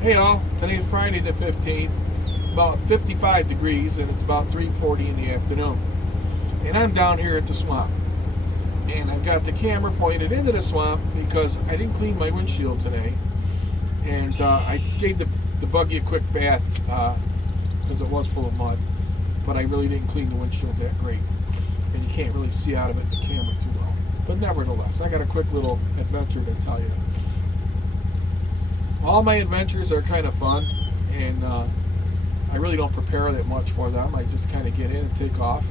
Hey all, today is Friday the 15th, about 55 degrees, and it's about 3:40 in the afternoon. And I'm down here at the swamp. And I've got the camera pointed into the swamp because I didn't clean my windshield today. And I gave the buggy a quick bath because it was full of mud. But I really didn't clean the windshield that great. And you can't really see out of it in the camera too well. But nevertheless, I got a quick little adventure to tell you. All my adventures are kind of fun, and I really don't prepare that much for them. I just kind of get in and take off.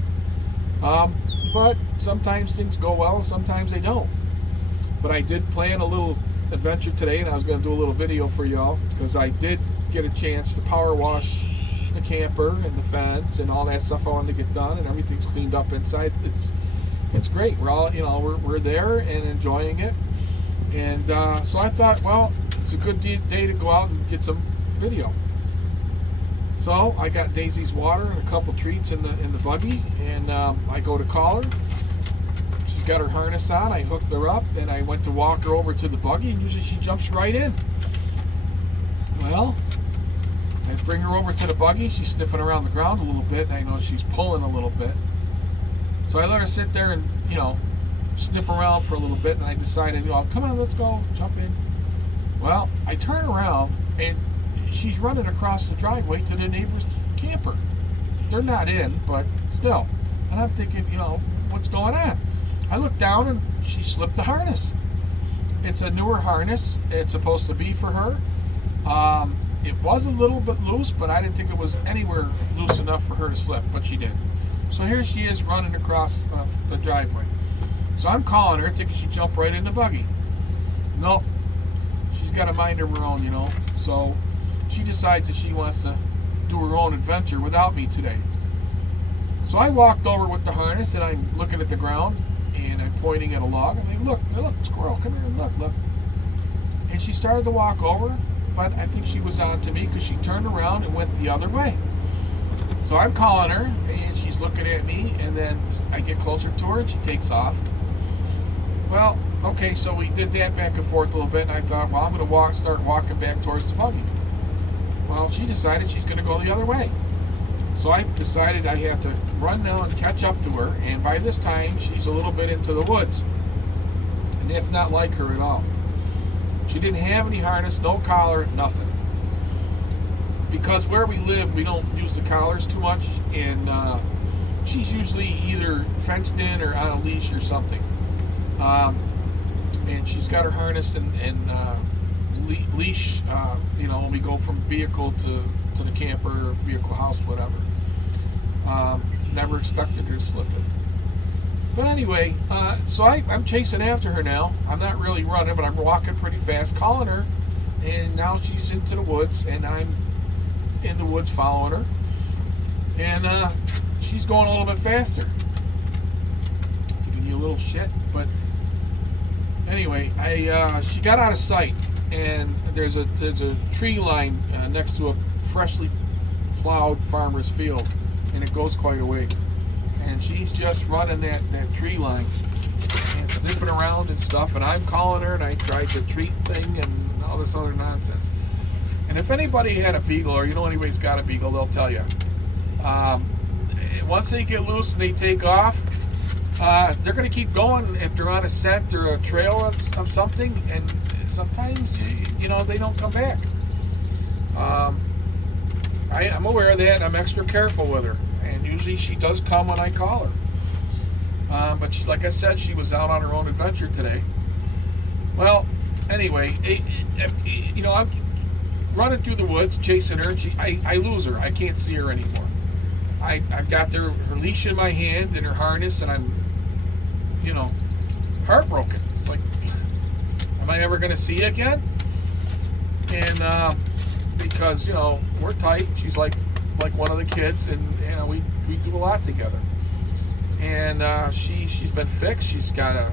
But sometimes things go well, sometimes they don't. But I did plan a little adventure today, and I was going to do a little video for y'all because I did get a chance to power wash the camper and the fence and all that stuff I wanted to get done, and everything's cleaned up inside. It's great. We're all we're there and enjoying it. And so I thought, well, it's a good day to go out and get some video. So I got Daisy's water and a couple treats in the buggy, and I go to call her. She's got her harness on. I hooked her up, and I went to walk her over to the buggy, and usually she jumps right in. Well, I bring her over to the buggy. She's sniffing around the ground a little bit, and I know she's pulling a little bit. So I let her sit there and, sniff around for a little bit, and I decided, come on, let's go, jump in. Well, I turn around, and she's running across the driveway to the neighbor's camper. They're not in, but still. And I'm thinking, what's going on? I look down, and she slipped the harness. It's a newer harness. It's supposed to be for her. It was a little bit loose, but I didn't think it was anywhere loose enough for her to slip, but she did. So here she is running across the driveway. So I'm calling her, thinking she'd jump right in the buggy. Nope. She's got a mind of her own, So she decides that she wants to do her own adventure without me today. So I walked over with the harness, and I'm looking at the ground, and I'm pointing at a log. I'm like, look, squirrel, come here, look. And she started to walk over, but I think she was on to me because she turned around and went the other way. So I'm calling her, and she's looking at me, and then I get closer to her, and she takes off. Well, okay, so we did that back and forth a little bit, and I thought, well, I'm going to start walking back towards the buggy. Well, she decided she's going to go the other way. So I decided I have to run now and catch up to her, and by this time, she's a little bit into the woods. And that's not like her at all. She didn't have any harness, no collar, nothing. Because where we live, we don't use the collars too much, and she's usually either fenced in or on a leash or something. And she's got her harness and leash, when we go from vehicle to the camper or vehicle house, whatever. Never expected her to slip it. But anyway, so I'm chasing after her now. I'm not really running, but I'm walking pretty fast, calling her, and now she's into the woods, and I'm in the woods following her. And she's going a little bit faster. To give you a little shit, but anyway, she got out of sight, and there's a tree line next to a freshly plowed farmer's field, and it goes quite a ways. And she's just running that tree line and sniffing around and stuff, and I'm calling her, and I tried the treat thing and all this other nonsense. And if anybody had a beagle, or anybody's got a beagle, they'll tell you. Once they get loose and they take off, they're going to keep going if they're on a scent or a trail of something, and sometimes, they don't come back. I'm aware of that, and I'm extra careful with her, and usually she does come when I call her. But like I said, she was out on her own adventure today. Well, anyway, I'm running through the woods, chasing her, and I lose her. I can't see her anymore. I've got her leash in my hand and her harness, and I'm, heartbroken. It's like, am I ever going to see you again? And because, we're tight. She's like one of the kids, and, we do a lot together. And she's been fixed. She's got a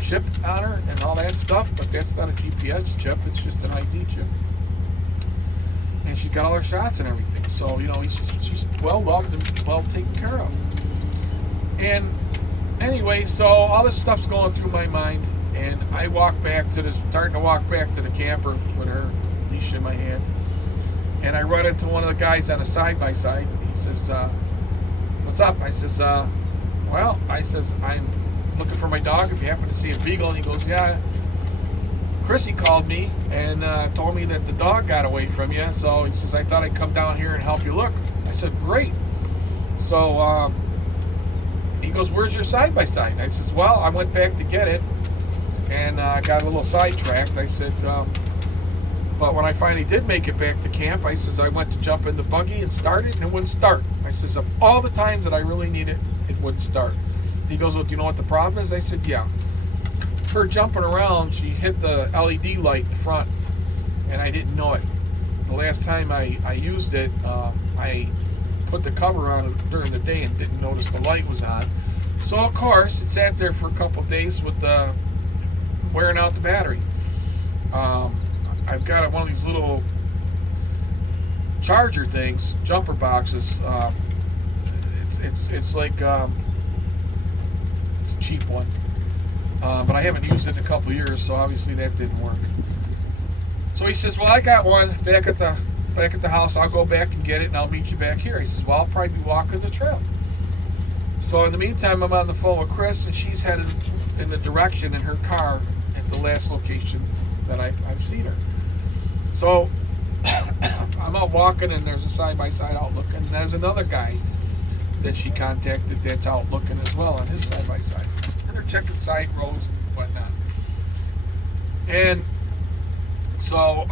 chip on her and all that stuff, but that's not a GPS chip. It's just an ID chip. And she's got all her shots and everything. So, she's well loved and well taken care of. And anyway, so all this stuff's going through my mind, and I starting to walk back to the camper with her leash leash in my hand, and I run into one of the guys on a side-by-side. He says, what's up? I says, well, I says, I'm looking for my dog. If you happen to see a beagle. And he goes, yeah, Chrissy called me and told me that the dog got away from you. So he says, I thought I'd come down here and help you look. I said, great. So he goes, where's your side-by-side? I says, well, I went back to get it, and I got a little sidetracked. I said, but when I finally did make it back to camp, I says, I went to jump in the buggy and start it, and it wouldn't start. I says, of all the times that I really need it, it wouldn't start. He goes, well, do you know what the problem is? I said, yeah. Her jumping around, she hit the LED light in front, and I didn't know it. The last time I used it, I put the cover on it during the day and didn't notice the light was on. So, of course, it sat there for a couple of days with wearing out the battery. I've got one of these little charger things, jumper boxes. It's like it's a cheap one, but I haven't used it in a couple of years, so obviously that didn't work. So he says, well, I got one back at the house. I'll go back and get it, and I'll meet you back here. He says, well, I'll probably be walking the trail. So in the meantime, I'm on the phone with Chris, and she's headed in the direction in her car at the last location that I've seen her. So I'm out walking, and there's a side-by-side out looking. And there's another guy that she contacted that's out looking as well on his side-by-side. And they're checking side roads and whatnot. And so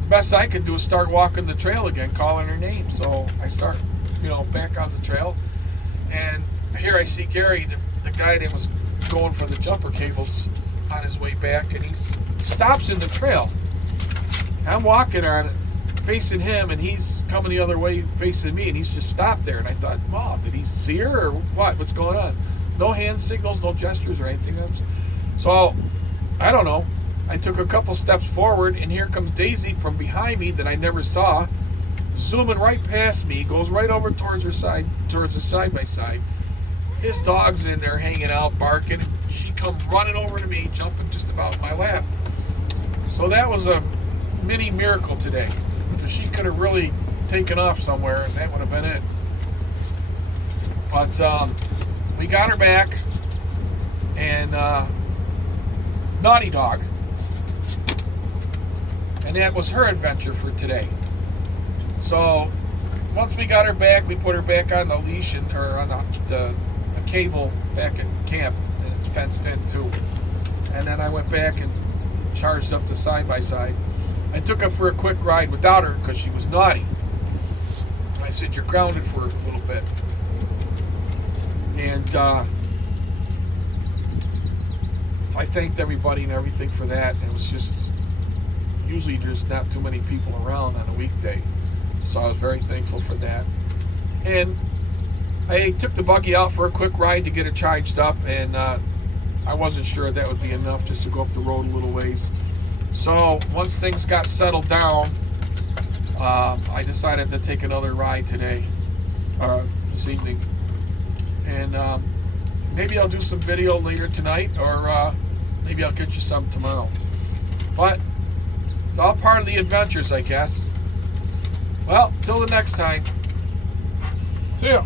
the best I can do is start walking the trail again, calling her name. So I start, back on the trail. And here I see Gary, the guy that was going for the jumper cables, on his way back, and he stops in the trail. I'm walking on it, facing him, and he's coming the other way facing me, and he's just stopped there. And I thought, wow, did he see her or what? What's going on? No hand signals, no gestures or anything. So I don't know. I took a couple steps forward, and here comes Daisy from behind me that I never saw, zooming right past me, goes right over towards the side-by-side. His dog's in there hanging out, barking. She come running over to me, jumping just about in my lap. So that was a mini miracle today, because she could have really taken off somewhere, and that would have been it. But we got her back, and Naughty Dog. And that was her adventure for today. So once we got her back, we put her back on the leash or on the cable back at camp, and it's fenced in too. And then I went back and charged up the side-by-side. I took her for a quick ride without her because she was naughty. And I said, you're grounded for a little bit. And I thanked everybody and everything for that. It was just, usually there's not too many people around on a weekday. So I was very thankful for that. And I took the buggy out for a quick ride to get it charged up, and I wasn't sure that would be enough just to go up the road a little ways. So once things got settled down, I decided to take another ride today, this evening. And maybe I'll do some video later tonight, or maybe I'll get you some tomorrow. But it's all part of the adventures, I guess. Well, till the next time. See ya.